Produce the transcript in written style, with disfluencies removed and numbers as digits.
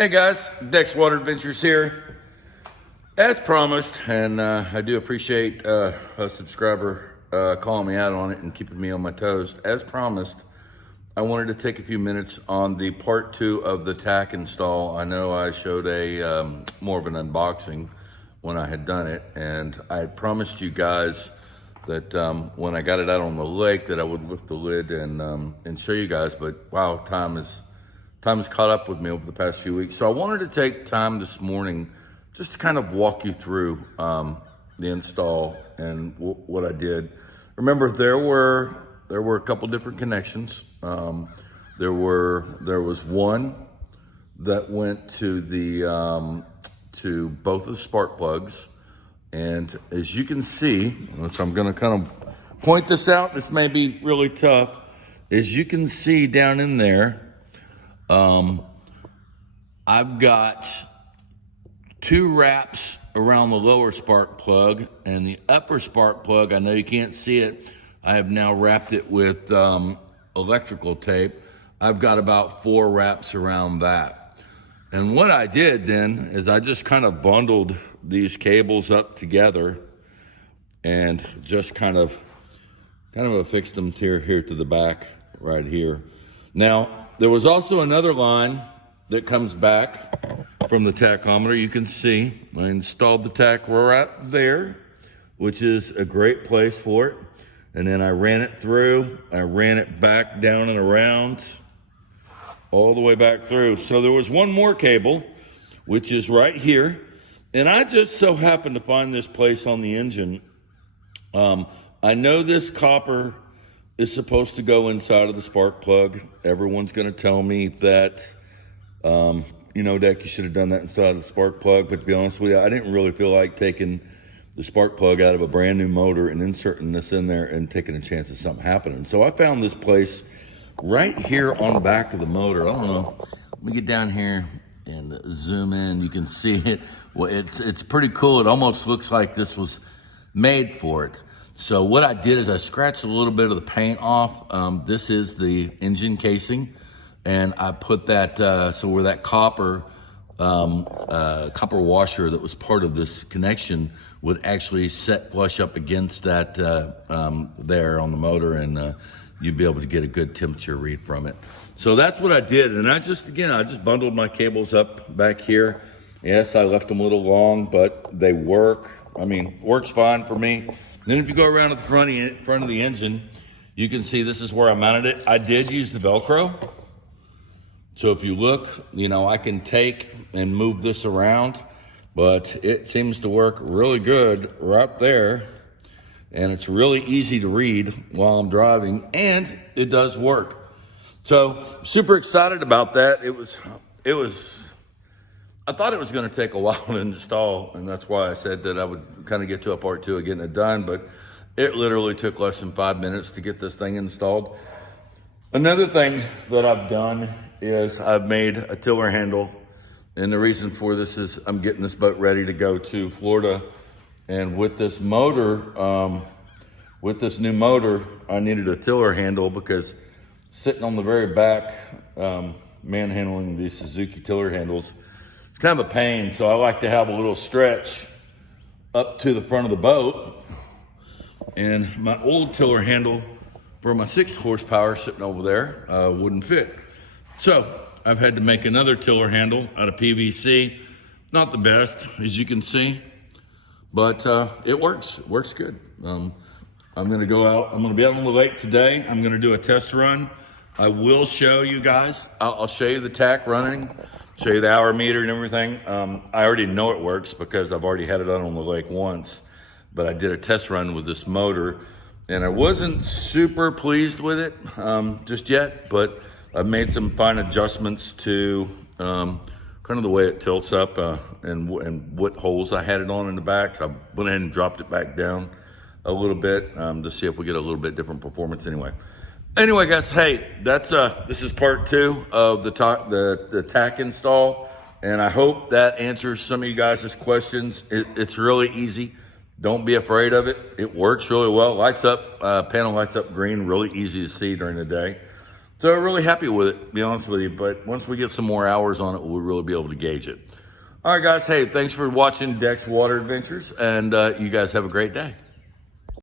Hey guys, Dex Water Adventures here. As promised, and I do appreciate a subscriber calling me out on it and keeping me on my toes. As promised, I wanted to take a few minutes on the part 2 of the tack install. I know I showed a more of an unboxing when I had done it, and I had promised you guys that when I got it out on the lake that I would lift the lid and show you guys. But wow, time has caught up with me over the past few weeks. So I wanted to take time this morning just to kind of walk you through the install and what I did. Remember, there were a couple different connections. There was one that went to the to both of the spark plugs, and as you can see, which I'm going to kind of point this out. This may be really tough. As you can see down in there, I've got 2 wraps around the lower spark plug, and the upper spark plug, I know you can't see it, I have now wrapped it with electrical tape. I've got about 4 wraps around that. And what I did then is I just kind of bundled these cables up together and just kind of affixed them here to the back right here. Now, there was also another line that comes back from the tachometer. You can see I installed the tack right there, which is a great place for it. And then I ran it through. I ran it back down and around, all the way back through. So there was one more cable, which is right here. And I just so happened to find this place on the engine. I know this copper is supposed to go inside of the spark plug. Everyone's going to tell me that, Deck, you should have done that inside of the spark plug. But to be honest with you, I didn't really feel like taking the spark plug out of a brand new motor and inserting this in there and taking a chance of something happening. So I found this place right here on the back of the motor. I don't know. Let me get down here and zoom in. You can see it. Well, it's pretty cool. It almost looks like this was made for it. So what I did is I scratched a little bit of the paint off. This is the engine casing, and I put that so where that copper washer that was part of this connection would actually set flush up against that there on the motor, and you'd be able to get a good temperature read from it. So that's what I did, and I just bundled my cables up back here. Yes, I left them a little long, but they work. I mean, works fine for me. Then if you go around to the front of the engine, you can see this is where I mounted it. I did use the Velcro. So if you look, I can take and move this around, but it seems to work really good right there. And it's really easy to read while I'm driving, and it does work. So super excited about that. I thought it was going to take a while to install, and that's why I said that I would kind of get to a part 2 of getting it done, but it literally took less than 5 minutes to get this thing installed. Another thing that I've done is I've made a tiller handle, and the reason for this is I'm getting this boat ready to go to Florida, and with this motor, with this new motor, I needed a tiller handle because sitting on the very back, manhandling these Suzuki tiller handles, kind of a pain. So I like to have a little stretch up to the front of the boat, and my old tiller handle for my 6 horsepower sitting over there wouldn't fit. So I've had to make another tiller handle out of PVC. Not the best, as you can see, but it works good. I'm gonna go out, I'm gonna be out on the lake today. I'm gonna do a test run. I will show you guys, I'll show you the tack running, show you the hour meter and everything. I already know it works because I've already had it out on the lake once, but I did a test run with this motor, and I wasn't super pleased with it just yet, but I've made some fine adjustments to kind of the way it tilts up and what holes I had it on in the back. I went ahead and dropped it back down a little bit to see if we get a little bit different performance Anyway, guys, hey, this is part 2 of the tack install, and I hope that answers some of you guys' questions. It's really easy. Don't be afraid of it. It works really well. Lights up, panel lights up green, really easy to see during the day. So I'm really happy with it, to be honest with you. But once we get some more hours on it, we'll really be able to gauge it. All right, guys. Hey, thanks for watching Deck's Water Adventures, and you guys have a great day.